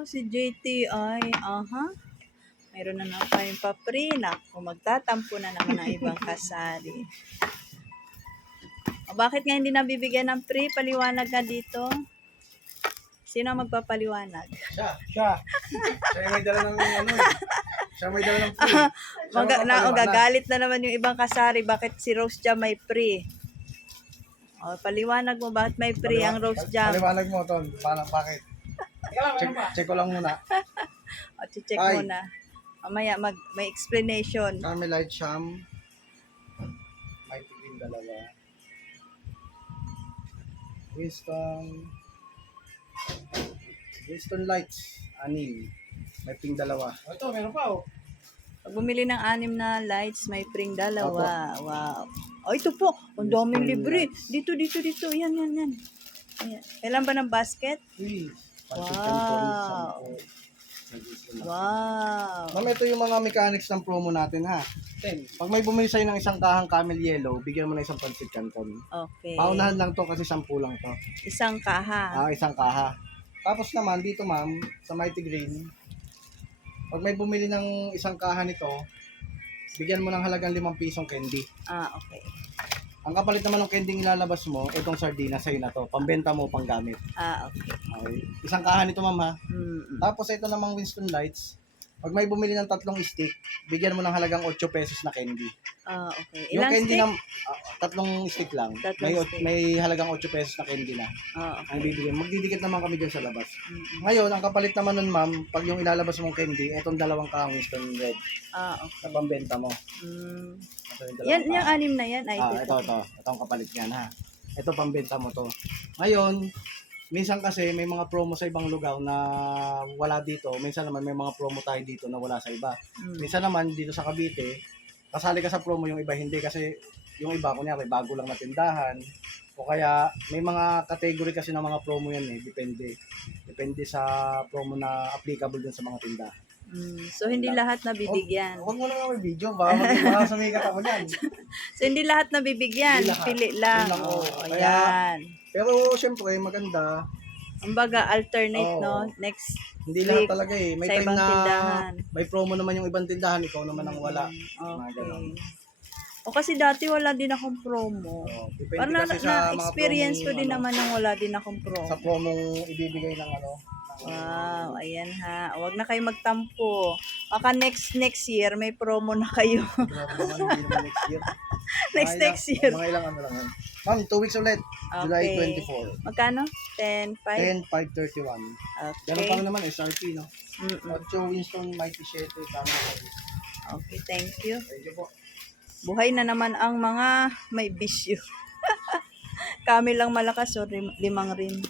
Oh, si JTI, aha. Mayroon na naman kayong papri na kung magtatampo na naman ang ibang kasari. O, bakit nga hindi nabibigyan ng free? Paliwanag ka dito. Sino ang magpapaliwanag? Siya. Siya. Siya may dala ng ano eh. Siya may dala ng free. Mag- na, o, gagalit na naman yung ibang kasari. Bakit si Rose Jam may free? O, paliwanag mo bakit may free ang Rose Jam. Paliwanag mo, Ton. Paano, bakit? Check, check ko lang muna. O, check Ay. muna. Mamaya mag, may explanation. Carmelite Sham. Mighty Green dalawa. Winston. Winston Lights. Anim. May pink dalawa. Ito, meron pa oh. Pag bumili ng anim na lights, may pring dalawa. Wow. Oh, ito po. Ang daming libre. Dito, dito, dito. Yan, yan, yan. Ayan. Kailan ba ng basket? Three. Wow. Wow. Ma'am, ito yung mga mechanics ng promo natin ha. 10. Pag may bumili sa'yo ng isang kahang camel yellow, bigyan mo na isang pancit canton. Okay. Paunahan lang to kasi sampu lang to. Isang kaha. Ah, isang kaha. Tapos naman dito ma'am, sa Mighty Green, pag may bumili ng isang kaha nito, bigyan mo ng halagang 5 pisong candy. Ah, okay. Ang kapalit naman ng candy ilalabas mo, itong sardina sa'yo na to. Pambenta mo, panggamit. Ah, okay. Okay. Isang kaha nito ma'am ha. Mm-mm. Tapos ito namang Winston Lights, pag may bumili ng tatlong stick, bigyan mo ng halagang 8 pesos na candy. Ah, okay. Yung Ilang candy stick? na ah, tatlong stick lang. Tatlong may, stick. may halagang 8 pesos na candy na. Ah, Ang okay. bibigyan. Magdidikit naman kami dyan sa labas. Mm-mm. Ngayon, ang kapalit naman nun, ma'am, pag yung ilalabas mong candy, etong dalawang kahang Winston Red Ah, okay. pambenta mo. Mm. Ito yung Yan, yung anim na yan. Ay, Ah, ito. ito, ito. Ang kapalit yan, ha. Ito pambenta mo to. Ngayon, minsan kasi may mga promo sa ibang lugar na wala dito. Minsan naman may mga promo tayo dito na wala sa iba. Mm. Minsan naman dito sa Cavite, kasali ka sa promo yung iba hindi kasi yung iba kunyari bago lang na tindahan o kaya may mga category kasi ng mga promo yan eh, depende. Depende sa promo na applicable dun sa mga tindahan. Mm. So, hindi lahat nabibigyan. Huwag mo na nga may video, baka mag- baka sumikat ako niyan. So, hindi lahat nabibigyan. Hindi lahat. Pili lang. Yun lang, Oh, oo. ayan. Pero syempre maganda, Kumbaga, alternate, Oo. no? Next hindi lahat week, talaga eh. May sa time ibang na tindahan. may promo naman yung ibang tindahan, ikaw naman ang wala. Mga ganon. Okay. O kasi dati wala din akong promo. Oo, depende Parang na, kasi sa mga experience ko din ano, naman nang wala din akong promo. sa promong ibibigay ng ano. Wow, ayan ha. Huwag na kayo magtampo. Baka next next year may promo na kayo. Grabe naman, hindi naman next year. next Mga ilang- next year. Mga ilang ano lang yan. Ma'am, 2 weeks ulit. July Okay. 24. Magkano? 10, 5? 10, 531. Ganun Okay. pa rin naman, SRP, no? Mm-mm. Ocho Winston Mighty 7, tama. Okay, thank you. Thank you po. Buhay na naman ang mga may bisyo. Kami lang malakas, so limang rim.